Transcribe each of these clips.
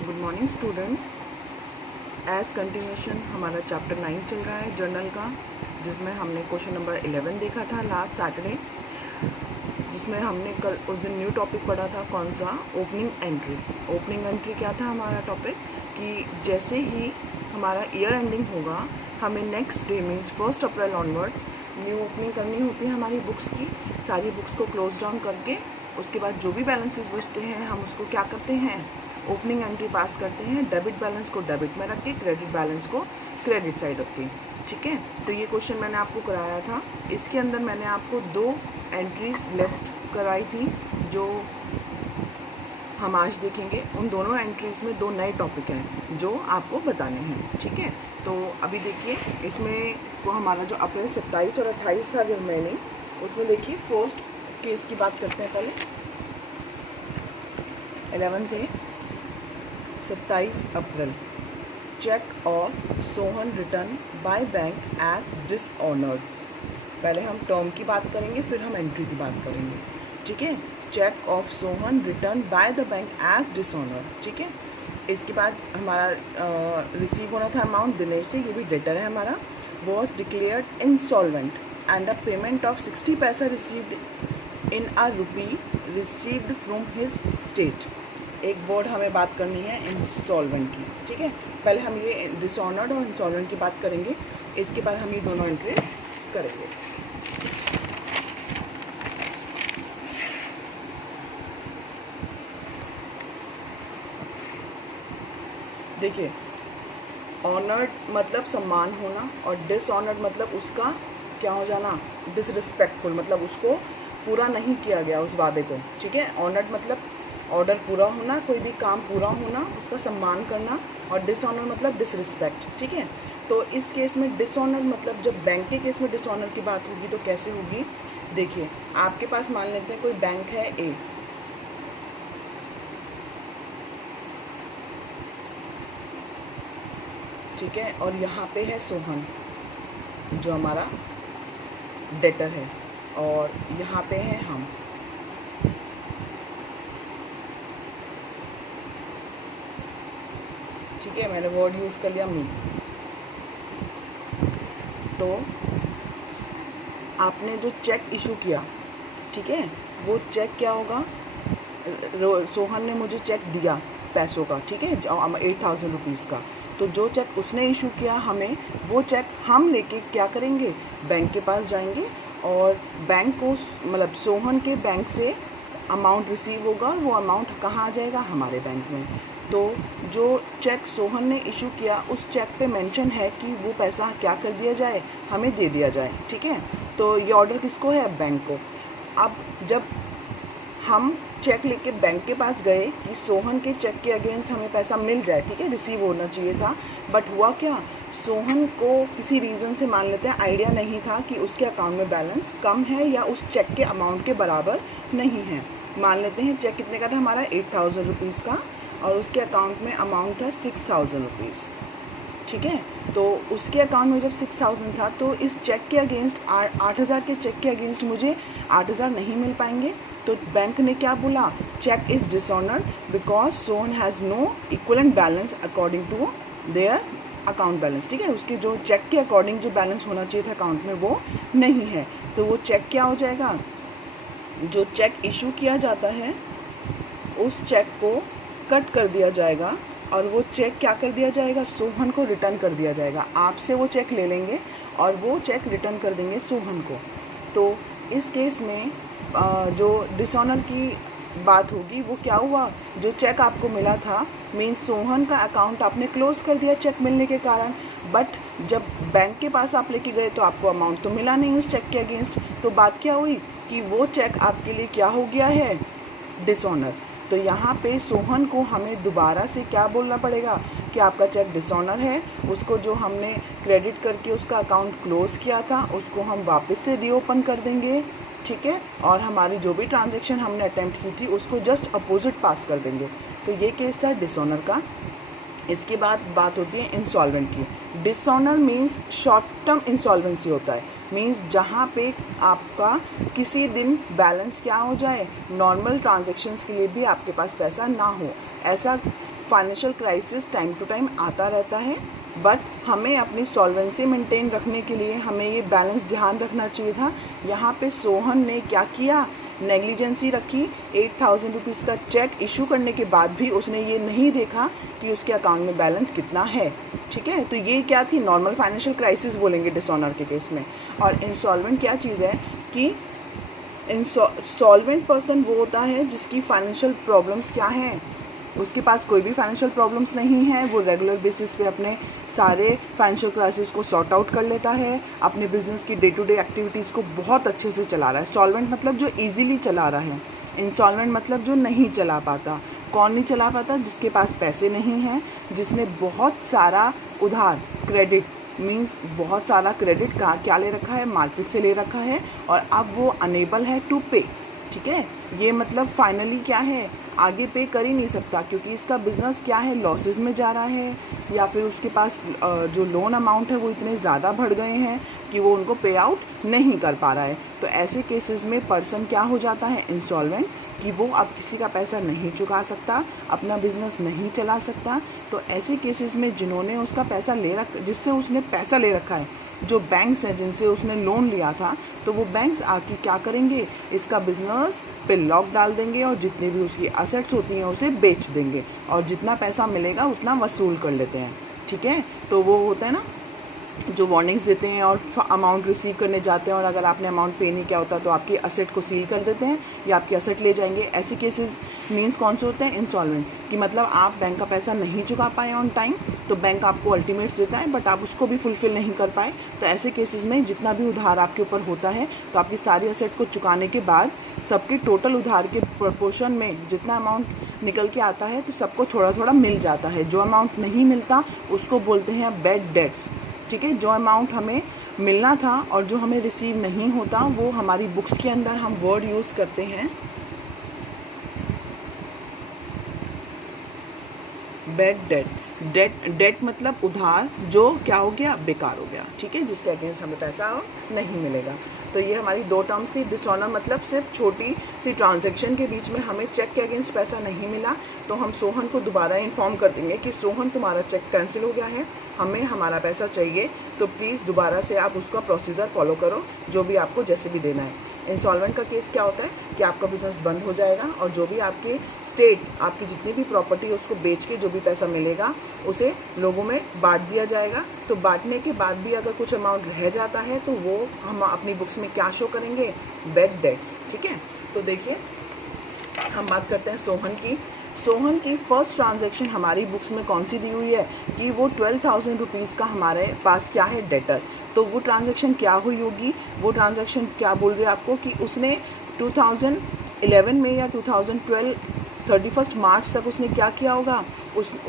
Good morning students. As continuation हमारा chapter 9 चल रहा है जर्नल का, जिसमें हमने क्वेश्चन नंबर 11 देखा था लास्ट सैटरडे, जिसमें हमने कल उस दिन न्यू टॉपिक पढ़ा था। कौन सा? Opening entry. ओपनिंग एंट्री क्या था हमारा टॉपिक कि जैसे ही हमारा ईयर एंडिंग होगा, हमें नेक्स्ट डे मीन्स 1 अप्रैल ऑनवर्ड्स न्यू ओपनिंग करनी होती है हमारी बुक्स की। सारी बुक्स को क्लोज डाउन करके उसके बाद जो भी बैलेंसेस बचते हैं हम उसको क्या करते हैं, ओपनिंग एंट्री पास करते हैं। डेबिट बैलेंस को डेबिट में रख के, क्रेडिट बैलेंस को क्रेडिट साइड रख के। ठीक है, तो ये क्वेश्चन मैंने आपको कराया था। इसके अंदर मैंने आपको 2 एंट्रीज लेफ्ट कराई थी जो हम आज देखेंगे। उन दोनों एंट्रीज में 2 नए टॉपिक हैं जो आपको बताने हैं। ठीक है, तो अभी देखिए इसमें को हमारा जो अप्रैल 27 और 28 था रिमेनिंग, उसमें देखिए फर्स्ट केस की बात करते हैं। पहले 11 थे 27 अप्रैल। Cheque of Sohan return by bank as dishonoured. पहले हम टर्म की बात करेंगे, फिर हम एंट्री की बात करेंगे। ठीक है, cheque of Sohan return by the bank as dishonoured. ठीक है, इसके बाद हमारा रिसीव होना था अमाउंट दिनेश से, ये भी डेटर है हमारा। Was declared insolvent and a payment of 60 पैसा received in a rupee received from his state. एक वर्ड हमें बात करनी है इंसॉल्वेंट की। ठीक है, पहले हम ये डिसऑनर्ड और इंसॉल्वेंट की बात करेंगे, इसके बाद हम ये दोनों एंट्रीज करेंगे। देखिए, ऑनर्ड मतलब सम्मान होना और डिसऑनर्ड मतलब उसका क्या हो जाना, डिसरिस्पेक्टफुल, मतलब उसको पूरा नहीं किया गया उस वादे को। ठीक है, ऑनर्ड मतलब ऑर्डर पूरा होना, कोई भी काम पूरा होना, उसका सम्मान करना। और डिसऑनर मतलब डिसरिस्पेक्ट। ठीक है, तो इस केस में डिसऑनर मतलब जब बैंक के केस में डिसऑनर की बात होगी तो कैसे होगी। देखिए, आपके पास मान लेते हैं कोई बैंक है ए, ठीक है, और यहाँ पे है सोहन जो हमारा डेटर है, और यहाँ पे है हम। ठीक है, मैंने वर्ड यूज़ कर लिया मी। तो आपने जो चेक इशू किया, ठीक है, वो चेक क्या होगा, सोहन ने मुझे चेक दिया पैसों का, ठीक है, 8000 रुपीज़ का। तो जो चेक उसने इशू किया हमें, वो चेक हम लेके क्या करेंगे, बैंक के पास जाएंगे और बैंक को मतलब सोहन के बैंक से अमाउंट रिसीव होगा और वो अमाउंट कहाँ आ जाएगा, हमारे बैंक में। तो जो चेक सोहन ने इशू किया उस चेक पे मेंशन है कि वो पैसा क्या कर दिया जाए, हमें दे दिया जाए। ठीक है, तो ये ऑर्डर किसको है, बैंक को। अब जब हम चेक लेके बैंक के पास गए कि सोहन के चेक के अगेंस्ट हमें पैसा मिल जाए, ठीक है, रिसीव होना चाहिए था, बट हुआ क्या, सोहन को किसी रीज़न से मान लेते हैं आइडिया नहीं था कि उसके अकाउंट में बैलेंस कम है या उस चेक के अमाउंट के बराबर नहीं है। मान लेते हैं चेक कितने का था हमारा, 8000 रुपीज़ का, और उसके अकाउंट में अमाउंट था 6000 रुपीज़। ठीक है, तो उसके अकाउंट में जब 6000 था तो इस चेक के अगेंस्ट 8000 के चेक के अगेंस्ट मुझे 8000 नहीं मिल पाएंगे। तो बैंक ने क्या बोला, cheque is dishonoured because Sohan has no equivalent balance according to their account balance. ठीक है, उसके जो चेक के अकॉर्डिंग जो बैलेंस होना चाहिए था अकाउंट में वो नहीं है। तो वो चेक क्या हो जाएगा, जो चेक इशू किया जाता है उस चेक को कट कर दिया जाएगा और वो चेक क्या कर दिया जाएगा, सोहन को रिटर्न कर दिया जाएगा। आपसे वो चेक ले लेंगे और वो चेक रिटर्न कर देंगे सोहन को। तो इस केस में जो डिसऑनर की बात होगी वो क्या हुआ, जो चेक आपको मिला था मीन्स सोहन का अकाउंट आपने क्लोज कर दिया चेक मिलने के कारण, बट जब बैंक के पास आप लेके गए तो आपको अमाउंट तो मिला नहीं उस चेक के अगेंस्ट। तो बात क्या हुई कि वो चेक आपके लिए क्या हो गया है, डिसऑनर। तो यहाँ पे सोहन को हमें दोबारा से क्या बोलना पड़ेगा कि आपका चेक डिसऑनर है, उसको जो हमने क्रेडिट करके उसका अकाउंट क्लोज़ किया था उसको हम वापस से रीओपन कर देंगे। ठीक है, और हमारी जो भी ट्रांजैक्शन हमने अटेम्प्ट की थी उसको जस्ट अपोजिट पास कर देंगे। तो ये केस था डिसऑनर का। इसके बाद बात होती है इंसॉल्वेंट की। Dishonour means short term insolvency होता है, मीन्स जहाँ पे आपका किसी दिन बैलेंस क्या हो जाए, नॉर्मल ट्रांजैक्शंस के लिए भी आपके पास पैसा ना हो। ऐसा financial crisis time to time आता रहता है, बट हमें अपनी सॉल्वेंसी मेंटेन रखने के लिए हमें ये बैलेंस ध्यान रखना चाहिए था। यहाँ पे सोहन ने क्या किया, नेग्लिजेंसी रखी। 8,000 रुपीज़ का चेक इशू करने के बाद भी उसने ये नहीं देखा कि उसके अकाउंट में बैलेंस कितना है। ठीक है, तो ये क्या थी, नॉर्मल फाइनेंशियल क्राइसिस बोलेंगे डिसऑनर के केस में। और इंसॉल्वेंट क्या चीज़ है कि इंसॉल्वेंट पर्सन वो होता है जिसकी फाइनेंशियल प्रॉब्लम्स क्या हैं, उसके पास कोई भी फाइनेंशियल प्रॉब्लम्स नहीं है, वो रेगुलर बेसिस पे अपने सारे फाइनेंशियल क्राइसिस को सॉर्ट आउट कर लेता है, अपने बिजनेस की डे टू डे एक्टिविटीज़ को बहुत अच्छे से चला रहा है। सॉल्वेंट मतलब जो इजीली चला रहा है, इंसॉल्वेंट मतलब जो नहीं चला पाता। कौन नहीं चला पाता, जिसके पास पैसे नहीं हैं, जिसने बहुत सारा उधार, क्रेडिट मीन्स बहुत सारा क्रेडिट का क्या ले रखा है, मार्केट से ले रखा है, और अब वो अनेबल है टू पे। ठीक है, ये मतलब फाइनली क्या है, आगे पे कर ही नहीं सकता, क्योंकि इसका बिज़नेस क्या है, लॉसेस में जा रहा है, या फिर उसके पास जो लोन अमाउंट है वो इतने ज़्यादा बढ़ गए हैं कि वो उनको पे आउट नहीं कर पा रहा है। तो ऐसे केसेस में पर्सन क्या हो जाता है, इंसॉल्वेंट, कि वो अब किसी का पैसा नहीं चुका सकता, अपना बिजनेस नहीं चला सकता। तो ऐसे केसेस में जिन्होंने उसका पैसा जिससे उसने पैसा ले रखा है, जो बैंक्स हैं जिनसे उसने लोन लिया था, तो वो बैंक्स आके क्या करेंगे, इसका बिजनेस पे लॉक डाल देंगे और जितनी भी उसकी असेट्स होती हैं उसे बेच देंगे, और जितना पैसा मिलेगा उतना वसूल कर लेते हैं। ठीक है, तो वो होता है ना जो वार्निंग्स देते हैं और अमाउंट रिसीव करने जाते हैं, और अगर आपने अमाउंट पे नहीं किया होता तो आपकी असेट को सील कर देते हैं या आपकी असेट ले जाएंगे। ऐसे केसेस मींस कौन से होते हैं, इंसॉल्वेंट, कि मतलब आप बैंक का पैसा नहीं चुका पाए ऑन टाइम, तो बैंक आपको अल्टीमेट्स देता है बट आप उसको भी फुलफिल नहीं कर पाए। तो ऐसे केसेस में जितना भी उधार आपके ऊपर होता है, तो आपकी सारी असेट को चुकाने के बाद सबके टोटल उधार के प्रपोर्शन में जितना अमाउंट निकल के आता है, तो सबको थोड़ा थोड़ा मिल जाता है। जो अमाउंट नहीं मिलता उसको बोलते हैं बैड डेट्स। ठीक है, जो अमाउंट हमें मिलना था और जो हमें रिसीव नहीं होता, वो हमारी बुक्स के अंदर हम वर्ड यूज़ करते हैं बैड डेट। डेट मतलब उधार जो क्या हो गया, बेकार हो गया। ठीक है, जिसके अगेंस्ट हमें पैसा नहीं मिलेगा। तो ये हमारी दो टर्म्स थी। डिसऑनर मतलब सिर्फ छोटी सी ट्रांजैक्शन के बीच में हमें चेक के अगेंस्ट पैसा नहीं मिला, तो हम सोहन को दोबारा इन्फॉर्म कर देंगे कि सोहन तुम्हारा चेक कैंसिल हो गया है, हमें हमारा पैसा चाहिए, तो प्लीज़ दोबारा से आप उसका प्रोसीजर फॉलो करो, जो भी आपको जैसे भी देना है। इंसॉल्वेंट का केस क्या होता है कि आपका बिजनेस बंद हो जाएगा और जो भी आपके स्टेट, आपकी जितनी भी प्रॉपर्टी है उसको बेच के जो भी पैसा मिलेगा उसे लोगों में बांट दिया जाएगा। तो बांटने के बाद भी अगर कुछ अमाउंट रह जाता है तो वो हम अपनी बुक्स में क्या शो करेंगे, बैड डेट्स। ठीक है, तो देखिए हम बात करते हैं सोहन की। सोहन की फर्स्ट ट्रांजैक्शन हमारी बुक्स में कौन सी दी हुई है कि वो 12,000 रुपीज़ का हमारे पास क्या है, डेटर। तो वो ट्रांजैक्शन क्या हुई होगी, वो ट्रांजैक्शन क्या बोल रहे हैं आपको कि उसने 2011 में या 2012 31 मार्च तक उसने क्या किया होगा,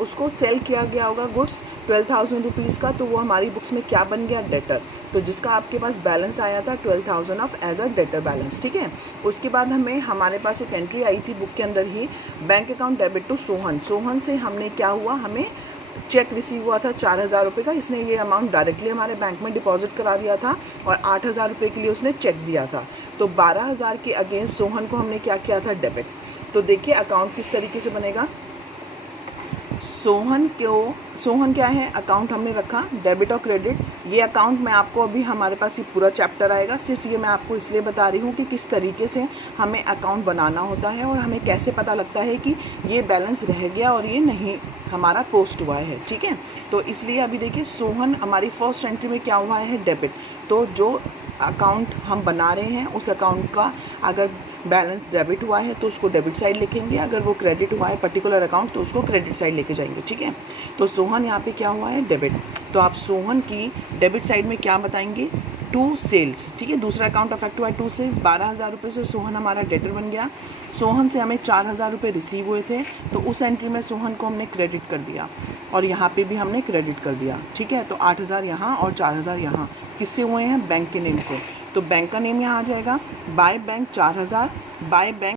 उसको सेल किया गया होगा गुड्स 12,000 रुपीज़ का। तो वो हमारी बुक्स में क्या बन गया, डेटर। तो जिसका आपके पास बैलेंस आया था 12,000 of as a debtor balance. ठीक है, उसके बाद हमारे पास एक एंट्री आई थी बुक के अंदर ही, bank account debit to Sohan. Sohan से हमने क्या हुआ, हमें चेक रिसीव हुआ था 4,000 रुपये का। इसने ये अमाउंट डायरेक्टली हमारे बैंक में डिपॉजिट करा दिया था और 8,000 रुपये के लिए उसने चेक दिया था। तो 12,000 के अगेंस्ट सोहन को हमने क्या किया था, डेबिट। तो देखिए अकाउंट किस तरीके से बनेगा। सोहन क्या है, अकाउंट हमने रखा डेबिट और क्रेडिट। ये अकाउंट में आपको अभी हमारे पास ये पूरा चैप्टर आएगा, सिर्फ ये मैं आपको इसलिए बता रही हूँ कि किस तरीके से हमें अकाउंट बनाना होता है और हमें कैसे पता लगता है कि ये बैलेंस रह गया और ये नहीं हमारा पोस्ट हुआ है। ठीक है, तो इसलिए अभी देखिए सोहन हमारी फर्स्ट एंट्री में क्या हुआ है, डेबिट। तो जो अकाउंट हम बना रहे हैं उस अकाउंट का अगर बैलेंस डेबिट हुआ है तो उसको डेबिट साइड लिखेंगे, अगर वो क्रेडिट हुआ है पर्टिकुलर अकाउंट तो उसको क्रेडिट साइड लेके जाएंगे। ठीक है, तो सोहन यहाँ पे क्या हुआ है, डेबिट। तो आप सोहन की डेबिट साइड में क्या बताएंगे, टू सेल्स। ठीक है, दूसरा अकाउंट अफेक्ट हुआ है टू सेल्स। 12,000 रुपये से सोहन हमारा डेटर बन गया। सोहन से हमें 4,000 रुपये रिसीव हुए थे, तो उस एंट्री में सोहन को हमने क्रेडिट कर दिया और यहाँ पे भी हमने क्रेडिट कर दिया। ठीक है, तो 8,000 यहाँ और 4,000 यहाँ किससे हुए हैं, बैंक के नेम से। तो बैंक का नेम यहाँ आ जाएगा, बाय बैंक 4,000, बाय बैंक